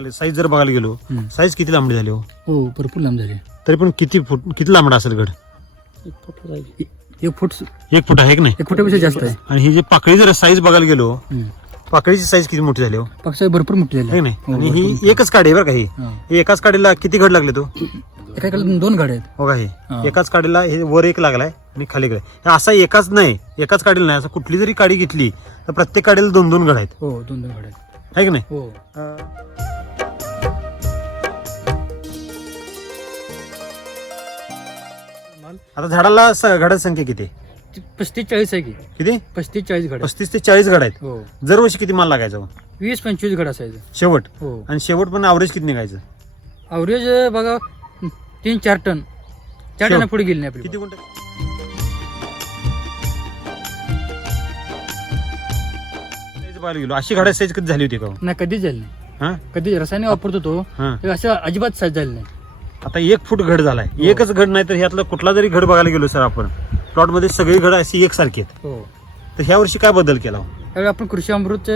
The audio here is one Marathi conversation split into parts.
बघायला साईज जर बघायला गेलो हम्म. साईज किती लांबडी झाली हो? हो भरपूर लांब झाले. तरी पण किती फूट किती लांबडा असेल गड? ए- एक फूट एक फूट आहे की नाही? एक फुटापेक्षा जास्त आहे. आणि ही जी पाकळी जर साईज बघायला गेलो हम्म. पाकळीची साईज किती मोठी झाली हो? पक्ष भरपूर मोठी झाली. की नाही? हो, आणि भरपूर. ही एकच काडी आहे बरं का ही. हा. ही एकाच काडीला किती घड लागले तो? एका दोन गाड्या आहेत. हो का हे? हा. एकाच काडीला हे वर एक लागलाय आणि खाली एक लागलाय. हे असा एकाच नाही एकाच काडीला नाही. असं कुठली जरी काडी घेतली तर प्रत्येक काडीला दोन दोन घड आहेत. हो दोन दोन गाड्या आहेत. आहे की नाही? हो. आता झाडाला स- घडाची संख्या किती? आहे? ती पस्तीस चाळीस आहे की. किती? पस्तीस चाळीस गाड्या पस्तीस ते चाळीस घड आहेत. हो. दरवर्षी किती माल लागायचा? हो? वीस पंचवीस गाड्या असायचं. शेवट. हो. आणि शेवट पण अवरेज किती निघायचं? अवरेज बघा तीन चार टन. चार. टन पुढे गेली नाही आपली किती गुंठ? Size बघायला गेलो. अशी घडा साईज कधी झाली होती का हो? नाही कधीच झाली नाही. हा? कधी रसायने वापरतो तो हा. ते असं अजिबात साईज झाली नाही. आता एक फूट घड झालाय. हो. एकच घड नाही तर ह्यातला कुठला जरी घड बघायला गेलो सर आपण प्लॉटमध्ये सगळी घड अशी एकसारखी आहेत. हो. तर ह्या वर्षी काय बदल केला हो? त्यावेळी आपण कृषी अमृत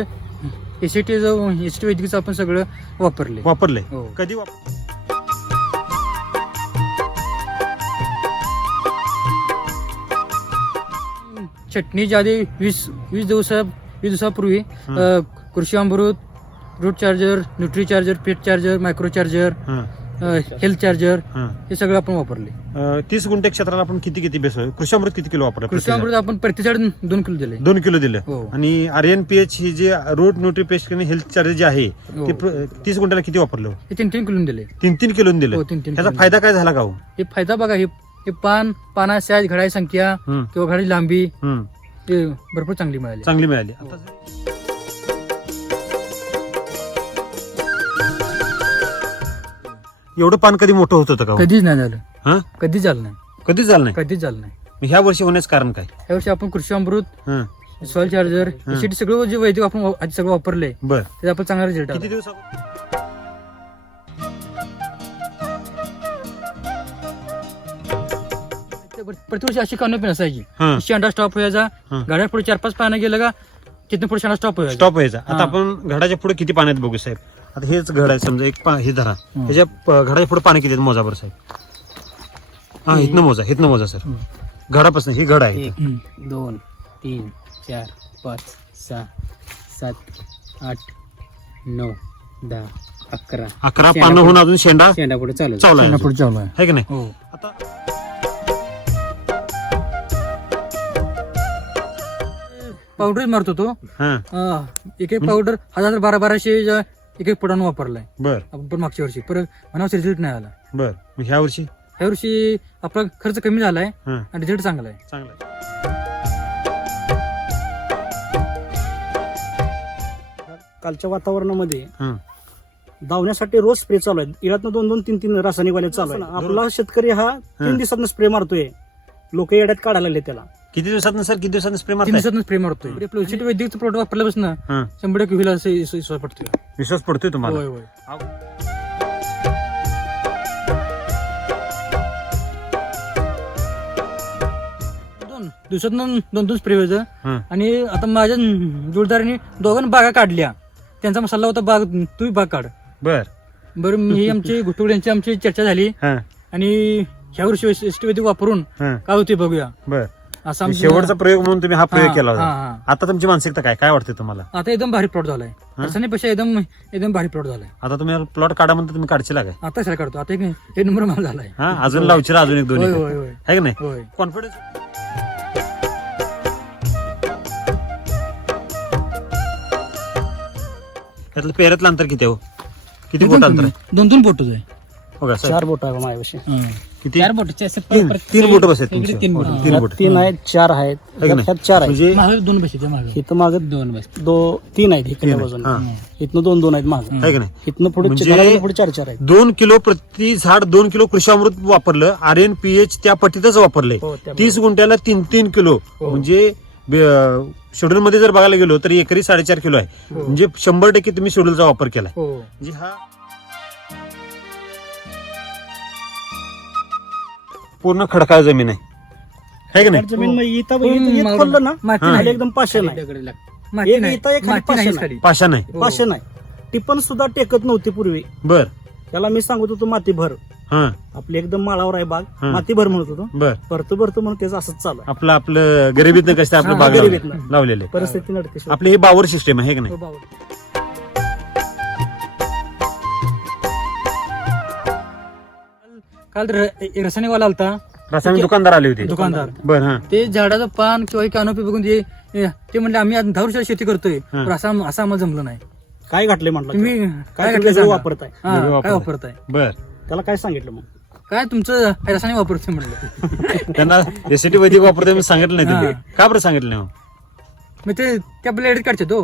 एसीटी एसीटी वैद्यकीचं आपण सगळं वापरले वापरलंय. हो. कधी वापर चटणीच्या आधी वीस वीस दिवसा वीस दिवसापूर्वी अ, Krushi Amrut root charger nutri charger pet charger micro charger हा, हेल्थ चार्जर हा. हे सगळं आपण वापरले अं, तीस गुंठे क्षेत्राला आपण किती किती बेस कृषी अमृत किती किलो वापरलं कृषी अमृत आपण प्रतिसाड दोन किलो दिले दोन किलो दिलं हो. आणि आर एन पी एच ही जे रोड हेल्थ चार्ज जे आहे हो. ते प्र- तीस गुंठ्याला किती वापरलं हो? तीन तीन किलो दिले तीन तीन किलो दिलं हो, तीन- तीन त्याचा किलो. फायदा काय झाला का हो हे फायदा बघा हे हे पान पाना साईज घडाई संख्या हम्म, किंवा घडाची लांबी हम्म. हे भरपूर चांगली मिळाली चांगली मिळाली आता एवढं पान कधी मोठं होत होतं का हो? कधीच नाही झालं. हा? कधीच झालं नाही. कधीच झालं नाही? कधीच झालं नाही. मग ह्या वर्षी होण्याचं कारण काय? यावर्षी आपण कृषी अमृत हं, सॉइल चार्जर एसीटी सगळं जे वैद्यक आपण वा- सगळं वापरले बर. त्याचा आपण चांगला रिझल्ट किती दिवस प्रतिवर्षी अशी कानं पण असायची. हं, शेंडा स्टॉप व्हायचा हं. गाड्या पुढे चार पाच पानं गेलं का तिथून पुढे शेंडा स्टॉप व्हायचा. स्टॉप व्हायचा. आता हा. आपण घडाच्या पुढे किती पाण्यात बघू साहेब? आता हेच घड आहे समजा एक पा- हे धरा. हं. ह्याच्या प- घडाच्या पुढे पाणी किती आहेत मोजा बरं साहेब? हा इथनं मोजा इथनं मोजा सर. घडापासून ही घड आहे एक हं. दोन तीन चार पाच सहा सात आठ नऊ दहा अकरा. अकरा पानं होऊन अजून शेंडा शेंडा पुढे चालू चावला शेंडा आहे. पुढे चालू आहे. है की नाही? हो. आता पावडर मारतो तो. हा. अं, एक एक पावडर हजार बारा बाराशे एक एक पुढानं वापरलाय. बर. आपण पण मागच्या वर्षी. परत म्हणावं रिझल्ट नाही आला. बर. मग ह्या वर्षी? ह्या वर्षी आपला खर्च कमी झालाय हा. आणि रिझल्ट चांगला आहे. चांगलं आहे. कालच्या वातावरणामध्ये हं. धावण्यासाठी रोज स्प्रे चालू आहे इळातनं दोन दोन तीन तीन रासायनिक वाले चालू आहे आपला शेतकरी हा तीन. दिवसात स्प्रे मारतोय. लोक येड्यात काढायला लागले त्याला. किती दिवसात सर? किती दिवसात स्प्रे तीन मारताय दिवसात स्प्रे मारतोय आपलं एसीटी वैद्यकचं प्रोडक्ट वापरल्यापासून हा. शंभर टक्के होईल असं विश्वास विश्वास पडतोय. विश्वास पडतोय तुम्हाला? होय होय. दोन दिवसात दोन दोन स्प्रे व्हायचं. हं. आणि आता माझ्या जोडदाराने दोघांना बागा काढल्या. त्यांचा मसाला होता बाग तुम्ही बाग काढ. बर. बरं मी ही आमची घुटुड्यांची आमची चर्चा झाली. हा. आणि ह्या वर्षी एसटी वैद्यक वापरून हा. काय होते बघूया. बर. असं आमचं- शेवटचा प्रयोग म्हणून तुम्ही हा प्रयोग हा, केला हा, होता. हा. आता तुमची मानसिकता काय? काय वाटते तुम्हाला? आता एकदम भारी प्लॉट झालाय. हा? पेक्षा एकदम एकदम भारी प्लॉट झालाय. आता तुम्ही प्लॉट काढा म्हणता तुम्ही काढशील काय आता सर काढतो? आता एक एक नंबर माल झालाय. हा अजून लावशील अजून एक होय दोन्ही. होय होय आहे की नाही? होय. कॉन्फिडन्स त्यातलं पेऱ्यातलं अंतर किती आहे हो? किती बोट अंतर आहे? दोन दोन फोटोज आहे हो का? साहेब? बोट आहे माझ्यापाशी. किती चार तीन तीन बोट बसत इकडे तीन बोट. तीन बोट. तीन आहेत चार आहेत. है की नाही? ह्यात चार आहेत. म्हणजे मागे दोन मागे. इथं माग दोन बस दो तीन आहेत तीन इकडल्या. बाजूला हा. इथनं दोन दोन आहेत माग. आहे की नाही? इथनं पुढे म्हणजे- घराच्या पुढे चार चार आहेत. दोन किलो प्रति झाड दोन किलो कृषी अमृत वापरलं. आर एन पी एच त्या पट्टीतच वापरलंय. हो, त्या तीस गुंठ्याला तीन तीन किलो. हो. म्हणजे शेड्यूल मध्ये जर बघायला गेलो तर एकरी साडेचार किलो आहे. हो. म्हणजे शंभर टक्के तुम्ही शेड्यूलचा वापर केलाय. हो. म्हणजे हा पूर्ण खडकाळ जमीन आहे. है की नाही? जमीन मग इथं इथं येत मागं- खोललं ना माती. खाली नाही. एकदम पाषाण आहे. दगड लागतात माती एक नाही. इथं एक खाली माती पाषाण नाहीच आहे. खाली. पाषाण आहे. हो. पाषाण आहे. टिपण सुद्धा टेकत नव्हती पूर्वी. बर. त्याला मी सांगत होतो माती भर हा. आपली एकदम माळावर आहे बाग. हं. माती भर म्हणत होतो. बर. भरतो भरतो म्हणून त्याचं असंच चालू आहे. आपलं आपलं गरिबीतनं कसं आपलं हा, बाग गरिबीतनं. लावले- लावलेले परिस्थिती नडते. शेवटी. आपले हे बावर सिस्टम आहे हे का नाही? हो. काल र- एक रसायनिकवाला आलता. रासायनिक दुकानदार आले होते. दुकानदार. बर हा. ते झाडाचं पान किंवा कॅनोपी बघून ते ते म्हणले आम्ही दहा वर्षाला शेती करतोय हा. पण असं असं आम्हाला जमलं नाही. काय घातलंय म्हटलं तुम्ही काय घातलं? वापरताय? हा, काय वापरताय. वापरताय? बर. त्याला काय सांगितलं मग? काय तुमचं रसायनिक वापरतोय म्हणलं? त्यांना एसीटी वैदिक वापरते मी सांगितलं नाही तुम्ही. हा. का बरं सांगितलं नाही हो? मग ते ते आपल्याला एडिट काढते तो.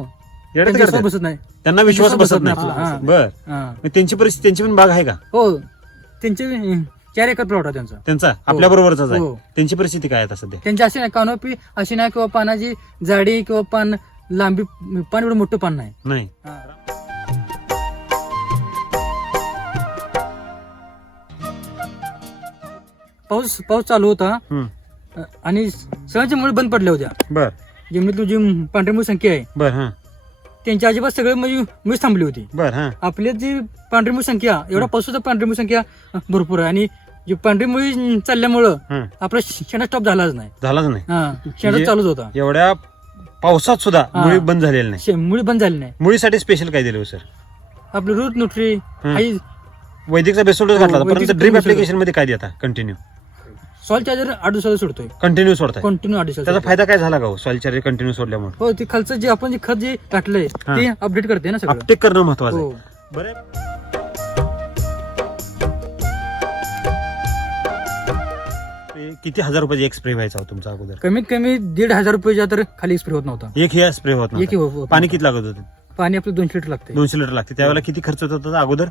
बसत नाही. त्यांना विश्वास बसत नाही. बर. मग त्यांची परिस्थिती त्यांची पण बाग आहे का? हो. त्यांचे चार एकर प्लॉट आहे त्यांचा. त्यांचा? आपल्या बरोबरचाच आहे. हो. त्यांची परिस्थिती काय आता सध्या? त्यांची अशी नाही कानोपी अशी नाही किंवा पानाची जाडी किंवा पान लांबी पान एवढं मोठं पान नाही. नाही. हा. पाऊस पाऊस चालू होता. हम्म. अं, आणि सगळ्यांच्या मुळे बंद पडल्या होत्या. बर. जमिनीतली जी पांढरी मुळी संख्या आहे. बर हा. त्यांच्या अजिबात सगळे म्हणजे मुळीच थांबली होती. बर हा. आपली जी पांढरी मुळी संख्या एवढा पावसाचा पांढरी मुळी संख्या अं, भरपूर आहे. आणि जी पांढरी मुळी चालल्यामुळं हा. आपला शेणा स्टॉप झालाच नाही झालाच नाही हा शेणा म्हणजे- चालूच होता एवढ्या पावसात सुद्धा हा. मुळी बंद झालेली नाही शे- मुळी बंद झाली नाही मुळीसाठी स्पेशल काय दिलं हो, सर आपलं रूट न्यूट्री हं. आई वैदिकचा बेसोल्डच हो, घातला होता. परंतु ड्रीप बेसोल्डर. ऍप्लिकेशनमध्ये काय देता कंटिन्यू सॉइल चार्जर दिवसाला सोडतोय कंटिन्यू सोडताय कंटिन्यू दिवसाला त्याचा. फायदा काय झाला का सॉइल चार्जर कंटिन्यू सोडल्यामुळे हो ते खालचं जे आपण जे खत जे टाकलंय हा. ते अपडेट करते ना सगळं अपटेक करणं महत्वाचं हो आहे बरं किती हजार रुपयाचा एक स्प्रे व्हायचा हो तुमचा अगोदर? कमीत कमी दीड हजार रुपयाच्या तर खाली स्प्रे होत नव्हता. एक हे स्प्रे होत एक नव्हता. होत नव्हता. पाणी किती लागत होतं? पाणी आपलं दोनशे लिटर लागते दोनशे लिटर लागते. त्यावेळेला किती खर्च होत होता अगोदर?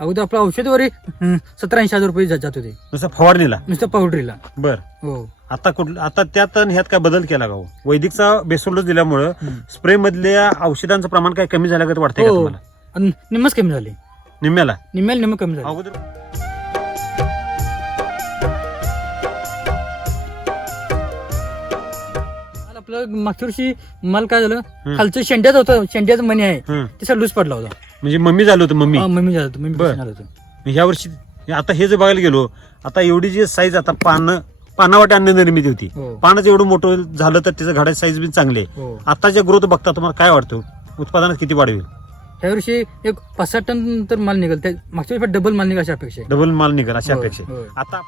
अगोदर आपलं औषधवर सतरा ऐंशी हजार रुपये जा- जात होते. नुसतं फवारणीला? नुसतं पावडरीला बर. हो. आता कुठलं आता त्यात आणि ह्यात काय बदल केला का हो? वैदिकचा बेसोल्डस दिल्यामुळं हम्म. स्प्रे मधल्या औषधांचं प्रमाण काय कमी झालं वाटतंय का हो. तुम्हाला? आणि निम्मच कमी झाले. निम्म्याला? निम्म्याला निम्म कमी झाले. अगोदर आपलं मागच्या वर्षी माल काय झालं. खालचं शेंड्याचं होतं शेंड्याचं मणी आहे हं. ते सगळं लूज पडला होता म्हणजे मम्मी झालं होतं मम्मी हा, मम्मी झालं होतं मम्मी बर. झालं होतं ह्या वर्षी आता हे जे बघायला गेलो आता एवढी जी साईज आता पान पानावाटे अन्न निर्मिती होती हो. पानच एवढं मोठं झालं तर त्याचं घडाची साईज बी चांगली आहे हो आताच्या ग्रोथ बघता तुम्हाला काय वाटतं उत्पादनात किती वाढ होईल ह्या वर्षी एक पाच सात टन तर माल निघेल त्या मागच्या वर्षी डबल माल निघाल अशी अपेक्षा आहे डबल माल निघेल अशी होय, अपेक्षा आहे. होय. आता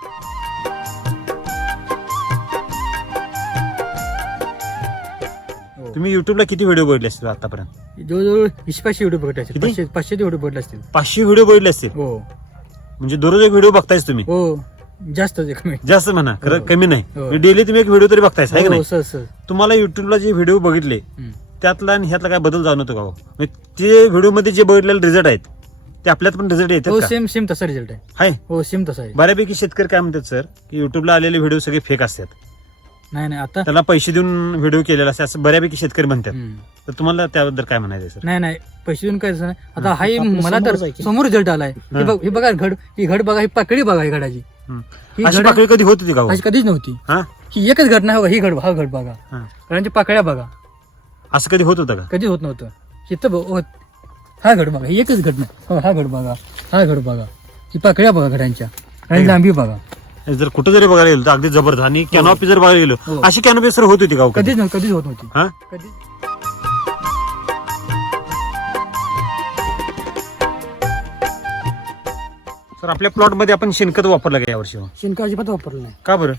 तुम्ही युट्यूबला किती व्हिडिओ बघितले असतील आतापर्यंत? जवळजवळ वीस पाचशे व्हिडिओ बघत असतील. किती? पाचशे पाचशे व्हिडिओ बघत असतील. पाचशे व्हिडिओ बघितले असतील? हो. म्हणजे दररोज एक व्हिडिओ बघतायच तुम्ही? हो. जास्त कमी जास्त म्हणा खरं हो. कमी हो. नाही डेली तुम्ही एक व्हिडिओ तरी बघतायच आहे का हो नाही? Sir sir. तुम्हाला युट्यूबला जे व्हिडिओ बघितले हम्म. त्यातला आणि ह्यातला काय बदल जाणवतो का हो? म्हणजे ते व्हिडिओमध्ये जे बघितलेले रिझल्ट आहेत ते आपल्यात पण रिझल्ट हो येतात का? सेम सेम तसा रिझल्ट आहे. हाय हो सेम तसा आहे. बऱ्यापैकी शेतकरी काय म्हणतात सर की युट्यूबला आलेले व्हिडिओ सगळे फेक असतात. नाही नाही आता त्याला पैसे देऊन व्हिडिओ केलेला असते असं बऱ्यापैकी शेतकरी म्हणतात. तर तुम्हाला त्याबद्दल काय म्हणायचं सर नाही नाही पैसे देऊन काय नाही. आता हा हे मला तर. समोर रिझल्ट आलाय. हे. बघ हे बघा घड ही घड बघा ही पाकळी बघा ही घडाची. ही अशी पाकळी कधी होत होती का हो? अशी कधीच नव्हती. हा? एकच घड नाही बघा ही घड हा घड बघा. हा. घडांच्या पाकळ्या बघा. असं कधी होत होतं का? कधी होत नव्हतं. इथं बघ होत. हा घड बघा ही एकच घड नाही हो, हा घड बघा हा घड बघा. ही पाकळ्या बघा घडांच्या. आणि लांबी बघा. जर कुठं जरी बघायला गेलो तर अगदी जबरदस्त. आणि कॅनॉपी जर बघायला गेलो हो. अशी कॅनॉपी सर होत होती का हो कधी? कधीच नव्हती कधीच होत नव्हती. हा? कधी? सर आपल्या प्लॉटमध्ये आपण शेणखत वापरलं का यावर्षी? हो? अजिबात वापरलं नाही. का बरं?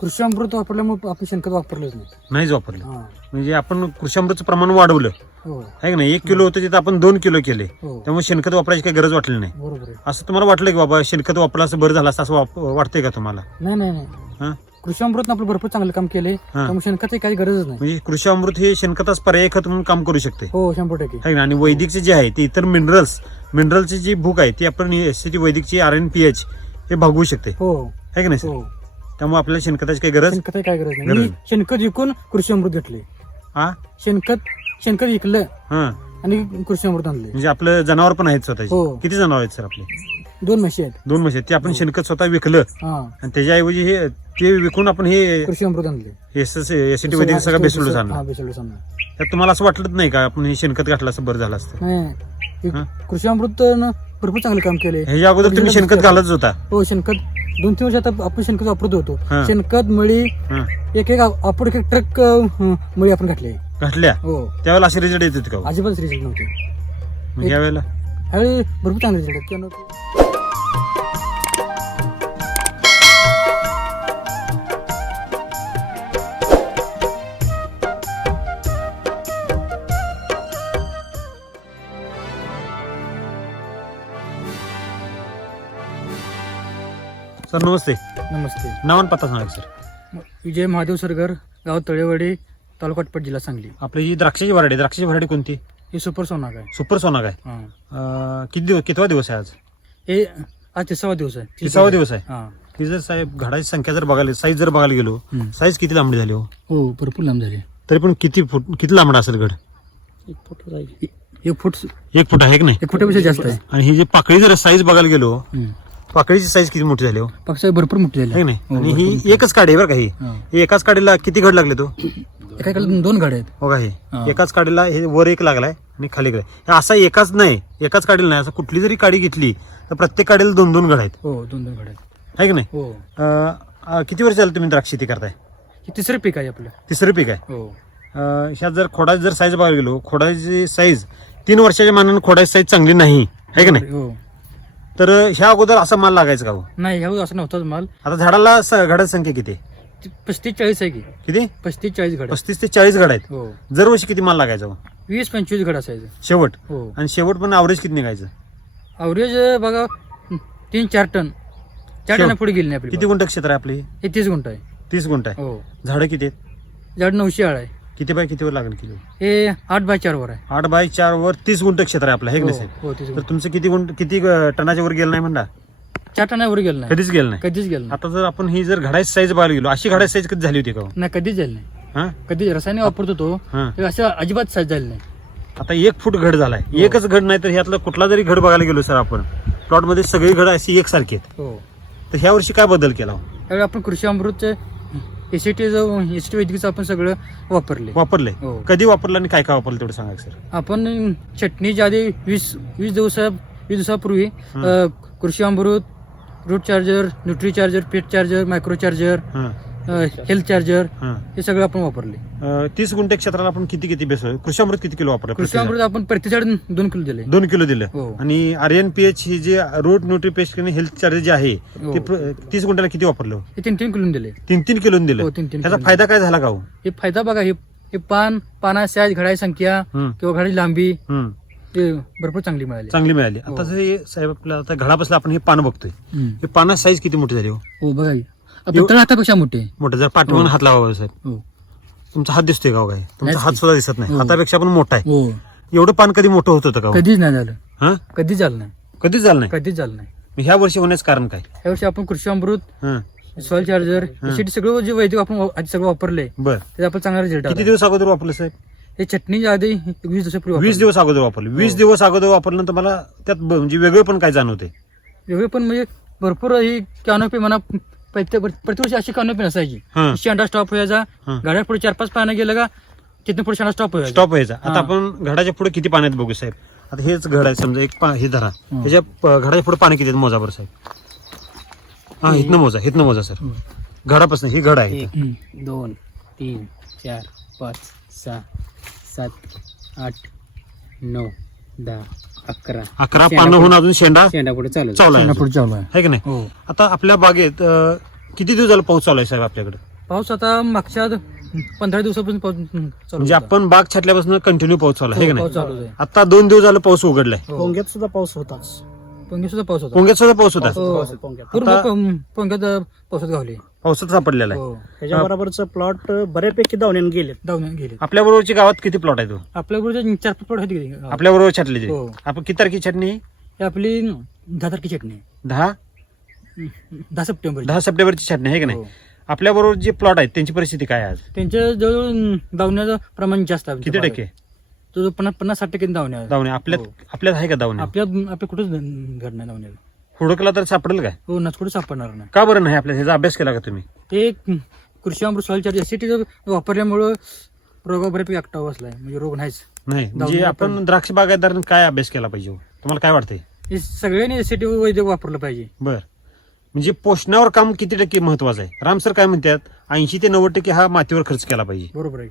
कृषी अमृत वापरल्यामुळे आपण शेणखत वापरलंच नाही. नाहीच वापरलं. हा. म्हणजे आपण कृषामृतचं प्रमाण वाढवलं. हो. आहे का नाही? एक किलो होतं तिथं आपण दोन किलो केले. हो. त्यामुळे शेणखत वापरायची काही गरज वाटली नाही. बरोबर आहे. असं तुम्हाला वाटलं की बाबा शेणखत वापरलं असं बरं झालं असं असं वाप- वाटतंय का तुम्हाला? नाही नाही नाही. कृषी अमृत आपलं भरपूर चांगलं काम केलंय त्यामुळे शेणखताची काही गरजच नाही. म्हणजे कृषी अमृत हे शेणखताच पर्याय खत म्हणून काम करू शकते. हो शंभर टक्के. आहे ना आणि वैदिकचे जे आहे ते इतर मिनरल्स मिनरलची जी भूक आहे ती आपण एस वैदिकची आर एन पी एच हे भागवू शकते. हो. आहे का नाही सर? हो. त्यामुळे आपल्याला शेणखताची काही गरज शेणखत काय गरज नाही. मी. शेणखत विकून कृषी अमृत घेतले. हा? शेणखत शेणखत विकलं हा. आणि कृषी अमृत आणले. म्हणजे आपलं जनावर पण आहेत स्वतःचे. हो. किती जनावर आहेत सर आपले? दोन म्हशी आहेत. दोन म्हशी आहेत. ते आपण शेणखत स्वतः विकलं. हा. आणि त्याच्याऐवजी हे ते विकून आपण हे कृषी अमृत आणले. एसीटी वैदिक सगळं हा आणलं त्यात तुम्हाला असं वाटलं नाही का आपण हे शेणखत घातलं असं बरं झालं असतं? नाही. हे हा? कृषी अमृत भरपूर चांगलं काम केले ह्याच्या अगोदर तुम्ही शेणखत घालतच होता. हो शेणखत. दोन तीन वर्ष आता आपण शेणखत वापरत होतो. हा. शेणखत मळी हं. एक एक आपण एक ट्रक मळी आपण घातली. घातल्या? हो. त्यावेळेला असे रिझल्ट येत होते का हो? अजिबात रिझल्ट नव्हते. मग यावेळेला? ह्यावेळी भरपूर चांगले रिझल्ट त्यानं सर नमस्ते. नमस्ते. नाव आणि पत्ता सांगा सर. विजय महादेव सरगर गाव तळेवाडी तालुका अटपट जिल्हा सांगली. आपली ही द्राक्षाची व्हरायटी द्राक्षाची व्हरायटी कोणती? हे सुपर सोनाग आहे. सुपर सोना काय हा. अं, किती दिवस कितवा दिवस आहे आज? हे आज तिसावा दिवस आहे. तिसावा दिवस आहे? हा. ही जर साहेब घडाची संख्या जर बघायला साईज जर बघायला गेलो हम्म. साईज किती लांबडी झाली हो? हो भरपूर लांब झाले. तरी पण किती फूट किती लांबडा असेल घड एक फूट एक फूट एक फूट आहे की नाही? एक फुटापेक्षा जास्त आहे. आणि ही जी पाकळी जर साईज बघायला गेलो हम्म. पाकळीची साईज किती मोठी झाली हो? पक्ष भरपूर मोठी झाली. नाही? हो, आणि भरपूर ही एकच काडी आहे बरं का ही? हा. ही एकाच काडीला किती घड लागले तो? एका दोन गाड्या आहेत. हो का हे? हा. एकाच काडीला हे वर एक लागलाय. आणि खाली. हे असा एकाच नाही एकाच काडीला नाही असं कुठली जरी काडी घेतली तर प्रत्येक काडीला दोन दोन घड आहेत. हो दोन दोन गाड्या आहेत. आहे की नाही? हो. अं, अं, किती वर्ष झालं तुम्ही द्राक्ष शेती करताय? हे तिसरं पीक आहे आपलं. तिसरं पीक आहे? हो. अं, ह्यात जर खोडाची जर साईज बघायला गेलो खोडाची साईज तीन वर्षाच्या मानाने खोडाची साईज चांगली नाही. आहे की नाही? हो. तर ह्या अगोदर असा माल लागायचा का हो? नाही ह्यावेळी असं नव्हताच माल. आता झाडाला स- घडाची संख्या किती आहे? पस्तीस चाळीस आहे की. किती? पस्तीस चाळीस गाड्या पस्तीस ते चाळीस घड आहेत. हो. दरवर्षी किती माल लागायचा हो? वीस पंचवीस गाड असायचं. शेवट? हो. आणि शेवट पण अवरेज किती निघायचं? अवरेज बघा तीन चार टन. चार शेव- टन पुढे गेली नाही आपली किती गुंठ क्षेत्र आहे आपले? हे तीस गुंठ आहे. तीस गुंठ आहे. हो. झाडं किती आहेत? झाड नऊशे आळ आहे. किती बाय कितीवर लागेल किलो? हे आठ बाय चार वर आहे. आठ बाय चार वर तीस गुंठ क्षेत्र आहे आपलं हे हो? हो तीस तर गुंठ. तुमचं किती गुंठ किती अं, टनाच्या वर गेलं नाही म्हणला? चार टनावर गेलं नाही. कधीच गेलं नाही. कधीच गेलं नाही. आता जर आपण ही जर घडाची साईज बघायला गेलो अशी घडाची साईज कधी झाली होती का हो? नाही कधीच झालं नाही. हा? कधी रसायने वापरतो तो हा. ते असं अजिबात साज झालं नाही. आता एक फूट घड झालाय. हो. एकच घड नाही तर ह्यातला कुठला जरी घड बघायला गेलो सर आपण प्लॉटमध्ये सगळी घड अशी एकसारखी आहेत. हो. तर ह्या वर्षी काय बदल केला हो? त्यावेळी आपण कृषी अमृतचे एसीटी एसीटी वैद्यकीचं आपण सगळं वापरले. वापरलंय हो. कधी वापरलं आणि काय काय वापरलं तेवढं सांगा सर. आपण चटणीच्या आधी वीस वीस दिवसा वीस दिवसापूर्वी अ, Krushi Amrut root charger nutri charger pet charger micro charger हा. हेल्थ चार्जर हा. हे सगळं आपण वापरले. अं, तीस गुंठे क्षेत्राला आपण किती किती बेस कृषी अमृत किती किलो वापरलं कृषी अमृत आपण प्रति झाड दोन किलो दिले. दोन किलो दिलं. हो. आणि आर्यन पीएच ही जे रूट न्यूट्री पेस्ट आणि हेल्थ चार्ज जे आहे हो. ते प्र- तीस गुंठ्याला किती वापरलं हे? तीन तीन किलो दिले. तीन तीन किलो दिलं. हो, तीन- तीन त्याचा किलो फायदा काय झाला का हो? हे फायदा बघा हे हे पान पाना साईज घडाई संख्या हम्म, किंवा घडाची लांबी हम्म. हे भरपूर चांगली मिळाली. चांगली मिळाली. हो. आता जे साहेब आपल्याला आता घडापासून आपण हे पान बघतोय. हम्म. हे पाना साईज किती मोठी झाली हो? हो बघा हे. आपल्या तळ हातापेक्षा मोठे. मोठं. जर पाठवून हो. हात लावा साहेब. हो. तुमचा हात दिसतोय का हो काय? तुमचा हात. सुद्धा दिसत नाही. हो. हातापेक्षा पण मोठा आहे. हो. एवढं पान कधी मोठं होत होतं का हो? कधीच नाही झालं. हा? कधीच झालं नाही. कधीच झालं नाही? कधीच झालं नाही. मग ह्या वर्षी होण्याचं कारण काय? यावर्षी आपण कृषी अमृत हं, सॉइल चार्जर एसिड सगळं जे वैद्य आपण वा- आधी सगळं वापरले बर. त्याचा आपण चांगला रिझल्ट किती दिवस अगोदर वापरलं साहेब? हे चटणीच्या आधी वीस दिवसापूर्वी वीस दिवस अगोदर वापरलं वीस हो. दिवस अगोदर वापरल्यानंतर मला त्यात ब- म्हणजे वेगळं पण काय जाणवते वेगळे पण म्हणजे भरपूर ही कॅनोपी म्हणा प्रत्येक प्रतिवर्षी अशी कॅनोपी नसायची हं. शेंडा स्टॉप व्हायचा हं. गाड्या पुढे चार पाच पानं गेलं का तिथून पुढे शेंडा स्टॉप व्हायचा स्टॉप व्हायचा आता हा. आपण घडाच्या पुढे किती पाण्यात बघू साहेब आता हेच घड आहे समजा एक पा हे धरा हं. ह्याच्या प- घडाच्या पुढे पाणी किती आहेत मोजा बरं साहेब हा इथनं मोजा इथनं मोजा सर हं. घडापासून ही घड आहे इथं. दोन तीन चार पाच सहा सात आठ नऊ दहा अकरा. अकरा शेंडा पानं होऊन पुढे- अजून शेंडा शेंडा पुढे चालू आहे. चावला शेंडा पुढे चालू आहे. की नाही? हो. आता आपल्या बागेत अं, किती दिवस झाला पाऊस चालू आहे साहेब आपल्याकडे? पाऊस आता मागच्या पंधरा दिवसापासून पाऊस चालू म्हणजे होता. आपण बाग छाटल्यापासून कंटिन्यू पाऊस चालू आहे है हो, की पाऊस नाही चालू आहे. आता दोन दिवस झालं पाऊस उघडलाय. हो. पोंग्यात सुद्धा पाऊस होताच. पोंगे सुद्धा पाऊस होता. पोंग्यात सुद्धा पाऊस होता. हो. पोंग्यात पूर्ण आता- पों- पोंग्यात पावसात गावले पावसात सापडलेला आहे. हो. ह्याच्या बरोबरच प्लॉट बऱ्यापैकी दावण्याने गेले धावून गेले आपल्या बरोबरच्या गावात किती प्लॉट आहे तो? आपल्या बरोबर चार पड होती का? आपल्या बरोबर छाटले हो. आपण किती तारखे छाटणी? हे आपली दहा तारखे चटणी आहे. दहा? दहा सप्टेंबर दहा सप्टेंबरची छाटणी आहे की नाही? हो. आपल्या बरोबर जे प्लॉट आहेत त्यांची परिस्थिती काय आहे आज? त्यांच्या जवळ धावण्याचं प्रमाण जास्त आहे. किती टक्के? तो पन्नास पन्नास साठ टक्के धावण्या. दावणे आपल्यात हो. आपल्यात आहे का दावणे आपल्या आपल्या कुठेच घड नाही धावण्याला हुडकला तर सापडेल काय? हो नच कुठे सापडणार नाही. का बरं नाही आपल्या ह्याचा अभ्यास केला का तुम्ही? हे कृषी अमृत सॉइल चार्ज एसिटी वापरल्यामुळं रोगा बऱ्यापैकी एकटा बसलाय म्हणजे रोग नाहीच. नाही म्हणजे आपण द्राक्ष बागायतदारांनी काय अभ्यास केला पाहिजे? तुम्हाला काय वाटतंय? हे सगळ्यांनी एसिटी वैद्यक वापरलं पाहिजे. बर. म्हणजे पोषणावर काम किती टक्के महत्वाचं आहे? राम सर काय म्हणतात ऐंशी ते नव्वद टक्के हा मातीवर खर्च केला पाहिजे. बरोबर आहे.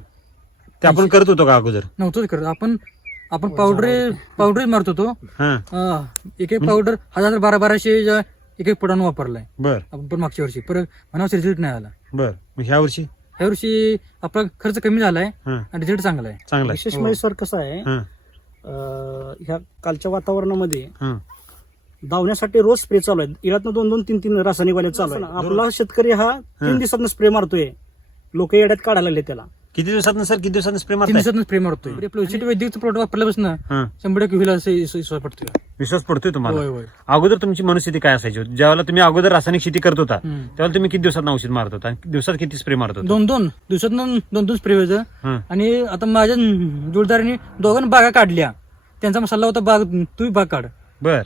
ते आपण करत होतो का अगोदर? नव्हतंच करत. आपण आपण पावडर पावडर मारत होतो. हा. एक एक पावडर हजार बारा बाराशे एक एक पुडानं वापरलाय. बर. आपण पण मागच्या वर्षी. परत म्हणावं रिझल्ट नाही आला. बर. मग ह्या वर्षी? ह्या वर्षी आपला खर्च कमी झालाय हा. आणि रिझल्ट चांगला आहे. चांगला आहे. विशेष हो. म्हणजे सर कसं आहे हा. अं, ह्या कालच्या वातावरणामध्ये हा. धावण्यासाठी रोज स्प्रे चालू आहे इरातनं दोन दोन तीन तीन रासायनिक वाले चालू आहे आपला शेतकरी हा तीन दिवसात स्प्रे मारतोय. लोक येड्यात काढायला लागले त्याला. किती दिवसात सर? किती दिवसात स्प्रे तीन मारताय दिवसात स्प्रे मारतोय आपलं एसिटी वैद्यकचं प्रोडक्ट वापरल्यापासून हा. शंभर टक्के होईल असं विश्वास पडतोय. विश्वास पडतोय तुम्हाला? होय अगोदर तुमची मनस्थिती काय असायची? ज्यावेळेला तुम्ही अगोदर रासायनिक शेती करत होता हम्म. त्यावेळेला तुम्ही किती दिवसात औषध मारत होता? आणि दिवसात किती स्प्रे मारत होता? दोन दोन. दिवसात दोन दोन स्प्रे व्हायचं. हा. आणि आता माझ्या जोडदारांनी दोघांनी बागा काढल्या. त्यांचा मसाला होता बाग तुम्ही बाग काढ. बर.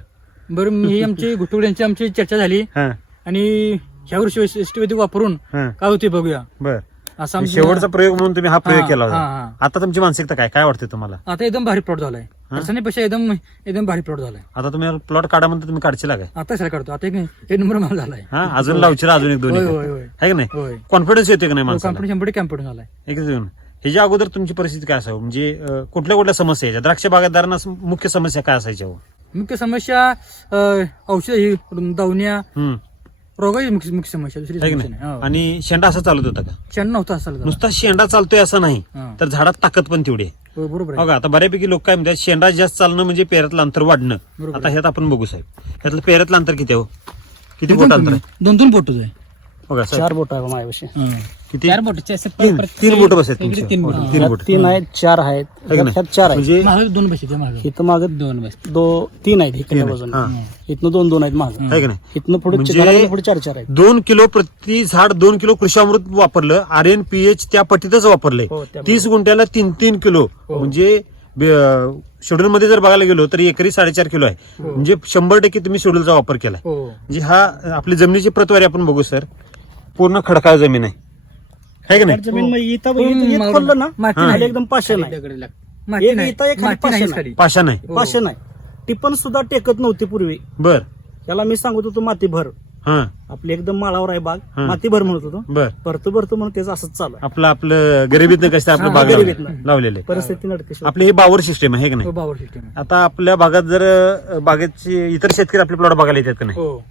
बरं मी आमची घुटुड्यांची आमची चर्चा झाली. हा. आणि ह्या वर्षी वैद्यक वापरून हा. काय होते बघूया. बर. असं आमचं- शेवटचा प्रयोग म्हणून तुम्ही हा प्रयोग हा, केला हा, होता. हा. आता तुमची मानसिकता काय? काय वाटते तुम्हाला? आता एकदम भारी प्लॉट झालाय. हा? रसायनापेक्षा एकदम एकदम भारी प्लॉट झालाय. आता तुम्ही प्लॉट काढा म्हणता तुम्ही काढशील काय? आता सर काढतो. आता एक एक नंबर माल झालाय. हा? अजून लावशील अजून एक दोन होय एकर. होय होय. आहे की नाही? कॉन्फिडन्स येते का नाही माणसाला? कंपनी शंभर झालाय ह्याच्या अगोदर तुमची परिस्थिती काय असावं? म्हणजे अं, कुठल्या कुठल्या समस्या यायच्या? द्राक्ष बागायतदारांना सम- मुख्य समस्या काय असायच्या? हो? मुख्य समस्या अं, औषध ही दावण्या हम्म, रोगाची मुख्य मुख्य समस्या दुसरी आहे की समस्या नाही? हो. आणि शेंडा असा चालत होता का? क्षण नव्हता असाल नुसता शेंडा चालतोय असं नाही हा. तर झाडात ताकद पण तेवढी आहे. बरोबर आहे. बघा आता बऱ्यापैकी लोक काय म्हणतात शेंडा जास्त चालणं म्हणजे पेरातलं अंतर वाढणं. बरोबर आता ह्यात आपण बघू साहेब. ह्यातलं पेरातलं अंतर किती आहे हो? किती मोठं अंतर आहे? दोन दोन फोटोज आहे. बघा साहेब चार बोट आहे माझ्याविषयी किती? चार बोट तीन. तीन बोट बस तुमचे. तीन बोट. तीन ह्यात बोट. तीन आहेत चार आहेत. आहे की नाही? ह्यात चार आहेत. म्हणजे मागे दोन मागे. इथं माग दोन बस. दो तीन आहेत तीन इकडल्या हा. इथनं दोन दोन आहेत माग. आहे की नाही? इथनं पुढे म्हणजे- पुढे चार चार आहेत. दोन किलो प्रति झाड दोन किलो कृषामृत वापरलं. आर एन पी एच त्या पट्टीतच वापरलंय. हो, त्या तीस गुंठ्याला तीन तीन किलो. म्हणजे शेड्यूल मध्ये जर बघायला गेलो तर एकरी साडेचार किलो आहे. हो. म्हणजे शंभर टक्के तुम्ही शेड्यूलचा वापर केलाय. हो. म्हणजे हा आपली जमिनीची प्रतवारी आपण बघू सर. पूर्ण खडकाळ जमीन आहे. की नाही? जमीन मग इथं इथं एक मागं- खोललं ना माती खाली नाही. एकदम पाषाण आहे. दगड लागतो माती एक नाही. इथं एक खाली माती पाषाण आहे. खाली. पाषाण आहे. हो. पाषाण आहे. टिपण सुद्धा टेकत नव्हती पूर्वी. बर. त्याला मी सांगत होतो माती भर हा. आपली एकदम माळावर आहे बाग. हा. माती भर म्हणत होतो. बर. भरतो भरतो म्हणून त्याचं असंच चालू आहे. आपलं आपलं गरिबीतनं कसं आपलं हा, बाग गरिबीतनं. लावलेले परिस्थिती नडते शेवटी. आपले हे बावर सिस्टम आहे हे की नाही? हो बावर सिस्टम. आता आपल्या भागात जर अं, बागेची इतर शेतकरी आपले प्लॉट बघायला येतात का नाही? हो.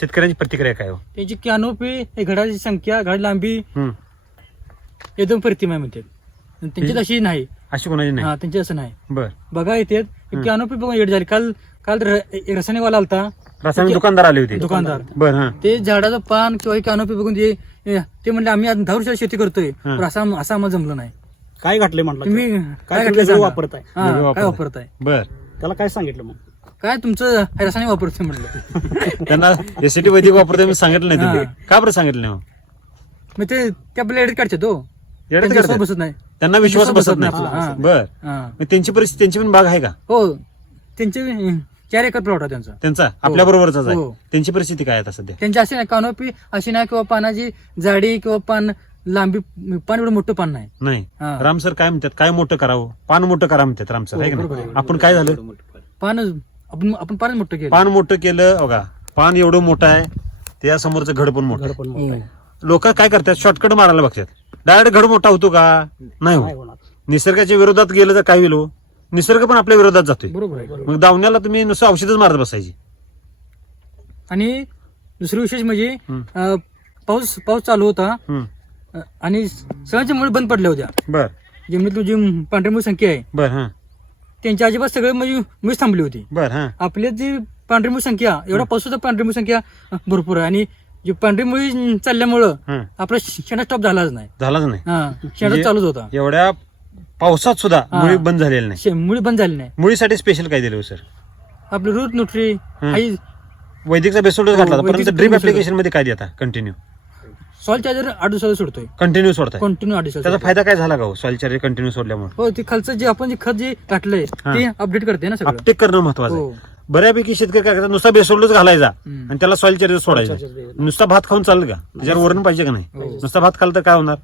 शेतकऱ्यांची प्रतिक्रिया काय हो? त्याची कॅनोपी घडाची संख्या घड लांबी हम्म. एकदम प्रतिमा आणि त्यांची तशी नाही. अशी कोणाची नाही? हा त्यांची असं नाही. बर. बघा येते कॅनोपी बघून येड झाली. काल काल र- रसायनवाला आलता. रासायनिक दुकानदार आले होते. दुकानदार. बर हा. ते झाडाचं पान किंवा कॅनोपी बघून ते ते म्हणले आम्ही आज दहा वर्षात शेती करतोय हा. पण असं आम- असं आम्हाला जमलं नाही. काय घातले म्हटलं तुम्ही काय काय तुम्ही घातलं वेगळं सांगा. वापरताय? हा, वेगळं काय वापरताय. वापरताय? बर. त्याला काय सांगितलं मग? काय तुमचं हे रसायनिक वापरतोय म्हटलं? त्यांना एसीटी वैदिक वापरते मी सांगितलं नाही तुम्ही. हा. का बरं सांगितलं नाही हो? मग ते त्या आपल्याला एडिट काढचे तो. बसत नाही. त्यांना विश्वास बसत नाही. हा. बर. हा. त्यांची परिस्थिती त्यांची पण बाग आहे का? हो. त्यांचे चार एकर प्लॉट आहे त्यांचा. त्यांचा? आपल्या बरोबरचाच आहे. हो. त्यांची परिस्थिती काय आहे आता सध्या? त्यांची अशी नाही कानोपी अशी नाही किंवा पानाची जाडी किंवा पान लांबी पान एवढं मोठं पान नाही. नाही. हा. राम सर काय म्हणतात? काय मोठं करावं? पान मोठं करा म्हणतात राम सर हो. आपण काय झालं? पान आपण आपण मोठं केलं. पान मोठं केलं बघा. पान एवढं मोठं आहे त्या समोरचं घड पण मोठं घड आहे. पण मोठं आहे. लोक काय करतात? शॉर्टकट मारायला बघतात. डायरेक्ट घड मोठा होतो का? नाही नाही हो होणार. निसर्गाच्या विरोधात गेलं तर काय होईल हो? निसर्ग पण आपल्या विरोधात जातोय. बरोबर आहे मग दावण्याला तुम्ही नुसतं औषधच मारत बसायची. आणि दुसरी विशेष म्हणजे हम्म. अं, पाऊस पाऊस चालू होता. अं, आणि सगळ्यांच्या मुळे बंद पडल्या होत्या. बर. जमिनीतली जी पांढरी मुळी संख्या आहे. बर हा. त्यांच्या अजिबात सगळे म्हणजे मुळीच थांबली होती. बर हा. आपल्या जी पांढरी मुळी संख्या एवढा पाऊस होता पांढरी मुळी संख्या भरपूर आहे. आणि जी पांढरी मुळी चालल्यामुळं हा आपला शेणा स्टॉप झालाच नाही. झालाच नाही. हा शेणा म्हणजे- चालूच होता. एवढ्या पावसात सुद्धा हा. मुळी बंद झालेली नाही. शे- मुळी बंद झाली नाही. मुळीसाठी स्पेशल काय दिलं हो सर आपलं रूट न्यूट्री हं. वैदिकचा बेसोल्डर हो, घातला होता. परंतु वैदिकचा ड्रीप बेसोल्डर. ऍप्लिकेशनमध्ये काय देता? कंटिन्यू सॉल चार्जर आठ दिवसाला सोडतोय कंटिन्यू सोडताय कंटिन्यू आठ दिवसाला त्याचा. फायदा काय झाला का हो सॉइल चार्जर कंटिन्यू सोडल्यामुळे हो ते खालचं जे आपण जे खत जे टाकलंय हा. ते अपडेट करते ना सगळं अपटेक करणं महत्वाचं हो आहे बऱ्यापैकी शेतकरी काय करतात नुसता बेसोडच घालायचा हम्म. आणि त्याला सॉइल चार्जर सोडायचा. नुसता भात खाऊन चालेल का त्याच्यावर वरण पाहिजे का नाही हो. नुसता भात खाल्लं तर काय होणार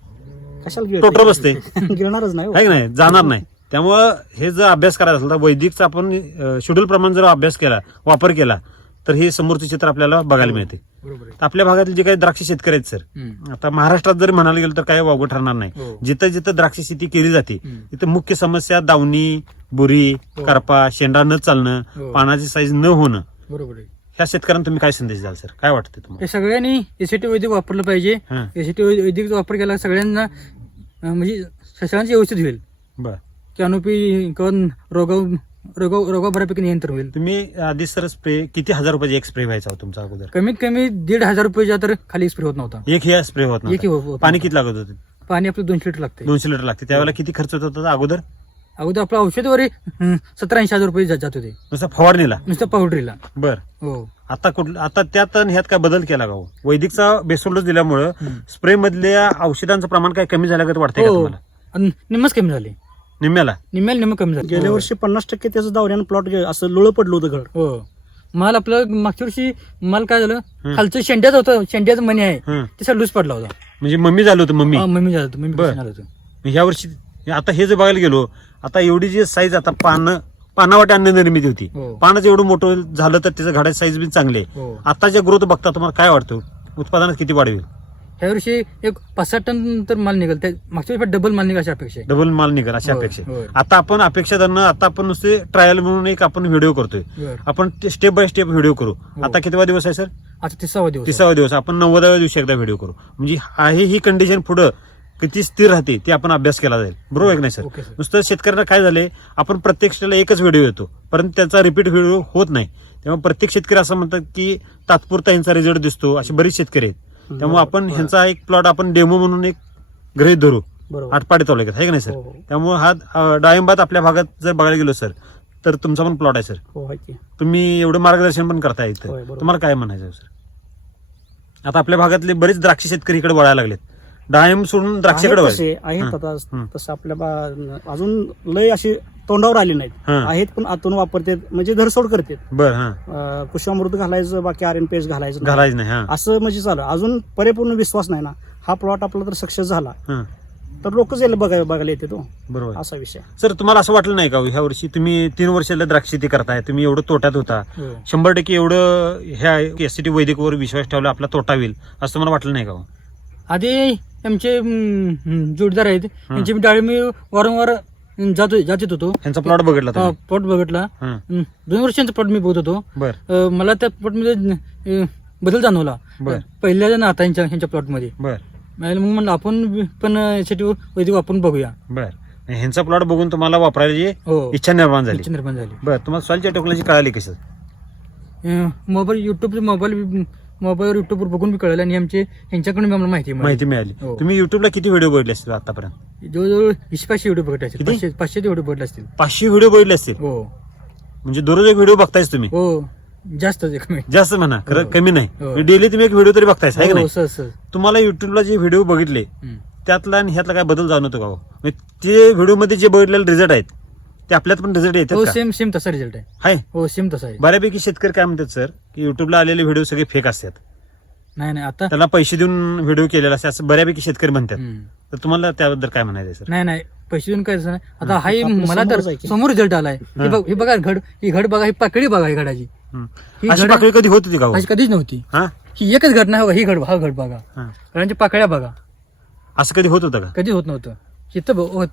कशाला गिळते? टोटर बसते गिळणारच नाही हो. की नाही जाणार नाही त्यामुळं हे जर अभ्यास करायचा असेल तर वैदिकचा आपण शेड्यूल प्रमाणे जर अभ्यास केला वापर केला तर हे समोरचं चित्र आपल्याला बघायला मिळते. बरोबर आहे. तर आपल्या भागातील जे काही द्राक्ष शेतकरी आहेत सर हम्म. आता महाराष्ट्रात जरी म्हणायला गेलं तर काय वावगं ठरणार नाही. हो. जिथं जिथं द्राक्ष शेती केली जाते हम्म. तिथं मुख्य समस्या दावणी बुरी हो. करपा शेंडा न चालणं हो. पानाची साईज न होणं. बरोबर आहे. ह्या शेतकऱ्यांना तुम्ही काय संदेश द्याल सर? काय वाटतं तुम्हाला? हे सगळ्यांनी एसीटी वैदिक वापरलं पाहिजे. हा. एसीटी वैदिक वापर केला सगळ्यांना अं, म्हणजे सगळ्यांचं व्यवस्थित होईल. बर. कॅनोपी किंवा रोगा रोगा रोगा बऱ्यापैकी नियंत्रण होईल. तुम्ही आधी सर स्प्रे किती हजार रुपयाचा एक स्प्रे व्हायचा हो तुमचा अगोदर? कमीत कमी दीड हजार रुपयाच्या तर खाली स्प्रे होत नव्हता. एक हे स्प्रे होत एक नव्हता. पाणी किती लागत होते? पाणी आपलं दोनशे लिटर लागते. दोनशे लिटर लागते. त्यावेळेला किती खर्च होत होता अगोदर? अगोदर आपलं औषधवर सतरा ऐंशी हजार रुपये जा- जात होते. नुसता फवारणीला? नुसतं पावडरीला बर. हो. आता कुठलं आता त्यात आणि ह्यात काय बदल केला का हो? वैदिकचा बेसोल्डोस दिल्यामुळं हम्म. स्प्रे मधल्या औषधांचं प्रमाण काय कमी झाल्यागत वाटतंय का हो. तुम्हाला? आणि निम्मच कमी झाले. निम्म्याला? निम्म्याला निम्म कमी झाले. गेल्या वर्षी पन्नास टक्के त्याचं दावऱ्यानं प्लॉट असं लोळ पडलं होतं घड हो. माल आपलं मागच्या वर्षी माल काय झालं. खालचं शेंड्याचं होतं. शेंड्याचं मणी आहे. हं. ते लूज पडला होता. म्हणजे मम्मी झालं होतं मम्मी? हा, मम्मी झालं होतं. मम्मी बर. झालं होतं. ह्या वर्षी आता हे जर बघायला गेलो आता एवढी जी साईज आता पानं पानावाटे अन्न निर्मिती होती. हो. पानाचं एवढं मोठं झालं तर त्याचं घाडाची साईज बी चांगली आहे. हो. आता जे ग्रोथ बघता तुम्हाला काय वाटतं? उत्पादनात किती वाढवेल ह्या वर्षी एक पाच सात टन तर माल निघेल. त्या मागच्या वर्षी डबल माल निघाल अशी अपेक्षा आहे. डबल माल निघाल अशी होय, अपेक्षा आहे. होय. आता आपण अपेक्षा धरणं आता आपण नुसते ट्रायल म्हणून एक आपण व्हिडिओ करतोय. बर. आपण स्टेप बाय स्टेप व्हिडिओ करू. आता कितवा दिवस आहे सर? आता तिसरावा दिवस आहे. तिसावा दिवस. आपण नव्वदाव्या दिवशी एकदा व्हिडिओ करू. म्हणजे आहे ही कंडिशन पुढं किती स्थिर राहते ते आपण अभ्यास केला जाईल. बरोबर आहे की नाही सर? Okay sir. नुसतं शेतकऱ्यांना काय झाले आपण प्रत्येक एकच व्हिडिओ येतो. परंतु त्याचा रिपीट व्हिडिओ होत नाही. त्यामुळे प्रत्येक शेतकरी असं म्हणतात की तात्पुरता यांचा रिझल्ट दिसतो. असे बरेच शेतकरी आहेत. त्यामुळे आपण ह्यांचा एक प्लॉट आपण डेमो म्हणून एक गृहित धरू. आटपाडी तालुक्यात आहे की नाही सर हो, हो. त्यामुळे हा डाळिंबात आपल्या भागात जर बघायला गेलो सर तर तुमचा पण प्लॉट आहे सर हो तुम्ही एवढं मार्गदर्शन पण करताय इथं. तुम्हाला काय म्हणायचं सर आता आपल्या भागातले बरेच द्राक्ष शेतकरी इकडे वळायला लागलेत. डाळिंब सोडून द्राक्षाकडे आहेत वळाले तसे आहेत हं. आता हं. तसं आपल्या बा- अजून लय अशी तोंडावर आली नाहीत हं. आहेत पण आतून वापरतात म्हणजे धरसोड करतात बर हा अं, कुशामृत घालायचं बाकी आर एन पेज घालायचं नाही. घालायचं नाही हा असं म्हणजे चालू आहे. अजून परिपूर्ण विश्वास नाही ना हा प्लॉट आपला जर सक्सेस झाला हा तर लोकच यायला बघायला बघायला येते तो बरोबर असा विषय सर तुम्हाला असं वाटलं नाही का हो, ह्या वर्षी तुम्ही तीन वर्षाला द्राक्ष शेती करताय तुम्ही एवढं तोट्यात होता हो. शंभर टक्के एवढं ह्या एसटी वैदिकवर विश्वास ठेवला आपला तोटा होईल असं तुम्हाला वाटलं नाही का हो? आधी आमचे जोडदार आहेत. त्यांची मी डाळी मी वारंवार जातो जात येत होतो. ह्यांचा प्लॉट बघितला तुम्ही? प्लॉट बघितला. हा. दोन वर्षांचा प्लॉट मी बघत होतो. बर. अं, मला त्या प्लॉटमध्ये अं, बदल जाणवला. बर. पहिल्या ना आता यांच्या ह्यांच्या प्लॉटमध्ये बर. मग म्हणलं आपण पण यासाठी वैदिक वापरून बघूया. बर. ह्यांचा प्लॉट बघून तुम्हाला वापरायची हो. इच्छा निर्माण झाली. इच्छा निर्माण झाली. बर तुम्हाला सॉइलच्या टेक्नॉलॉजी कळाली अं, मोबाईल युट्यूब मोबाईल मोबाईलवर युट्यूबवर बघून बी कळलं आणि आमचे यांच्याकडून बी आम्हाला माहिती मिळाली. माहिती मिळाली हो. तुम्ही युट्यूबला किती व्हिडिओ बघितले असतील आतापर्यंत जवळजवळ वीस पाचशे व्हिडिओ बघत असतील किती? पाचशे पाचशे व्हिडिओ बघितले असतील पाचशे व्हिडिओ बघितले असतील हो म्हणजे दररोज एक व्हिडिओ बघतायच तुम्ही हो जास्त. जास्त म्हणा खरं हो. कमी हो. नाही डेली तुम्ही एक व्हिडिओ तरी बघतायच आहे का हो नाही सर सर तुम्हाला युट्यूबला जे व्हिडिओ बघितले. त्यातला आणि ह्यातला काय बदल जाणवतो का हो? म्हणजे ते व्हिडिओमध्ये जे बघितलेले रिझल्ट आहेत ते आपल्यात पण रिझल्ट हो येतात का? सेम सेम तसा रिझल्ट आहे. हाय. हो सेम तसा आहे. बऱ्यापैकी शेतकरी काय म्हणतात सर की युट्यूबला आलेले व्हिडिओ सगळे फेक असतात. नाही नाही आता त्याला पैसे देऊन व्हिडिओ केलेला असते असं बऱ्यापैकी शेतकरी म्हणतात. हम्म. तर तुम्हाला त्याबद्दल काय म्हणायचं सर नाही नाही पैसे देऊन काय नाही. आता हा ही आपल्या मला तर समोरच आहे की. समोर रिझल्ट आलाय. हे बघ- हे बघा घड ही घड बघा ही पाकळी बघा ही घडाची. हं. ही अशी घडा- पाकळी कधी होत होती का हो? अशी कधीच नव्हती. हा? ही एकच घटना बघा ही घड हा घड बघा. हा. घडांच्या पाकळ्या बघा. असं कधी होत होतं का? कधी होत नव्हतं. इथं बघ- होत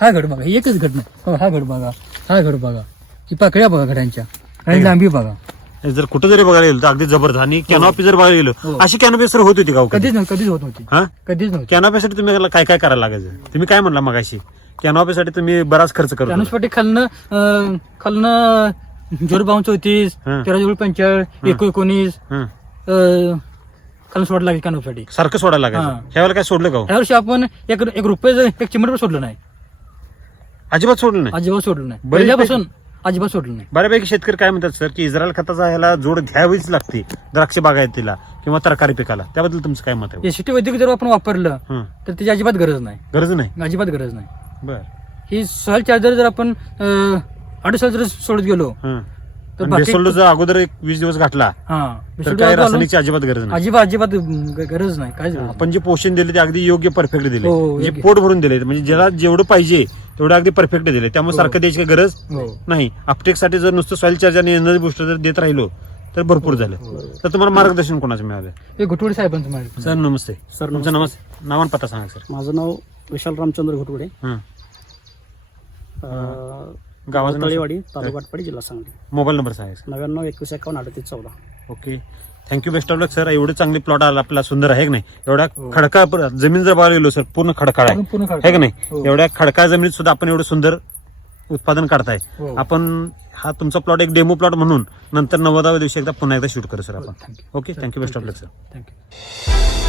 हा घड बघा ही एकच घटना. हो, हा घड बघा हा घड बघा. ही पाकळ्या बघा घडांच्या आणि लांबी बघा. हे जर कुठं जरी बघायला गेलो तर अगदी जबरदस्त. आणि कॅनॉपी जर बघायला गेलो हो. अशी कॅनॉपी सर होत होती का हो कधी? कधीच नव्हती कधीच होत नव्हती. हा? कधीच नव्हती. कॅनॉपीसाठी तुम्ही काय काय करायला लागायचं? तुम्ही काय म्हणला मगाशी? कॅनॉपीसाठी तुम्ही बराच खर्च करतो अनुस्पाटी खालनं खालनं झिरो बावन चौतीस हं. तेरा पंचाळीस एको एकोणीस हं. खालून सोडा लागेल कानूसाठी सारखं सोडायला लागायचं. हा. ह्यावेळेला काय सोडलं का हो? ह्या वर्षी आपण एक एक रुपये एक चिमट पण सोडलं नाही. अजिबात सोडलं नाही. अजिबात सोडलं नाही. बरेच पहिल्यापासून अजिबात सोडलं नाही. बऱ्यापैकी शेतकरी काय म्हणतात सर की इस्रायल खताचा ह्याला जोड घ्यावीच लागते द्राक्ष बागायतीला किंवा तरकारी पिकाला. त्याबद्दल तुमचं काय मत आहे? एसीटी वैद्यक जर आपण वापरलं हं. तर त्याची अजिबात गरज नाही. गरज नाही? अजिबात गरज नाही. बर. ही सॉइल चार्जर जर आपण अडीच जर सोडत गेलो हं. आणि बाकी जर अगोदर एक वीस दिवस घातला हा तर काय रासायनिकची अजिबात गरज नाही. अजिबात अजिबात ग- गरज नाही काय आपण जे पोषण दिले ते अगदी योग्य परफेक्ट दिले. हो, म्हणजे योग्य. पोट भरून दिले. म्हणजे ज्याला जेवढं पाहिजे तेवढं अगदी परफेक्ट दिले. त्यामुळे हो. सारखं द्यायची काही गरज हो. नाही. अपटेकसाठी जर नुसतं सॉइल चार्ज आणि एनर्जी बुस्टर जर देत राहिलो तर भरपूर झालं. तर तुम्हाला मार्गदर्शन कोणाचं मिळालं? हे घुटवडे साहेबांचं माहिती सर नमस्ते. सर तुमचं नमस्ते. नाव आणि पत्ता सांगा सर. माझं नाव विशाल रामचंद्र घोटवडे. हां. अं, गावाचं नाव तळेवाडी तालुका आटपाडी जिल्हा सांगली. मोबाईल नंबर सांगा सर नव्याण्णव एकवीस एकावन्न अडतीस चौदा. Okay. Thank you best of luck sir एवढे चांगले प्लॉट आला आपला सुंदर आहे की नाही? एवढा खडका जमीन जर बघायला गेलो सर पूर्ण खडकाळ आहे. पूर्ण आहे का नाही? हो. एवढ्या खडकाळ जमिनीत सुद्धा आपण एवढं सुंदर उत्पादन काढताय. हो. आपण हा तुमचा प्लॉट एक डेमो प्लॉट म्हणून नंतर नव्वदाव्या दिवशी एकदा पुन्हा एकदा शूट करू सर आपण. Thank you okay thank you best of luck sir thank you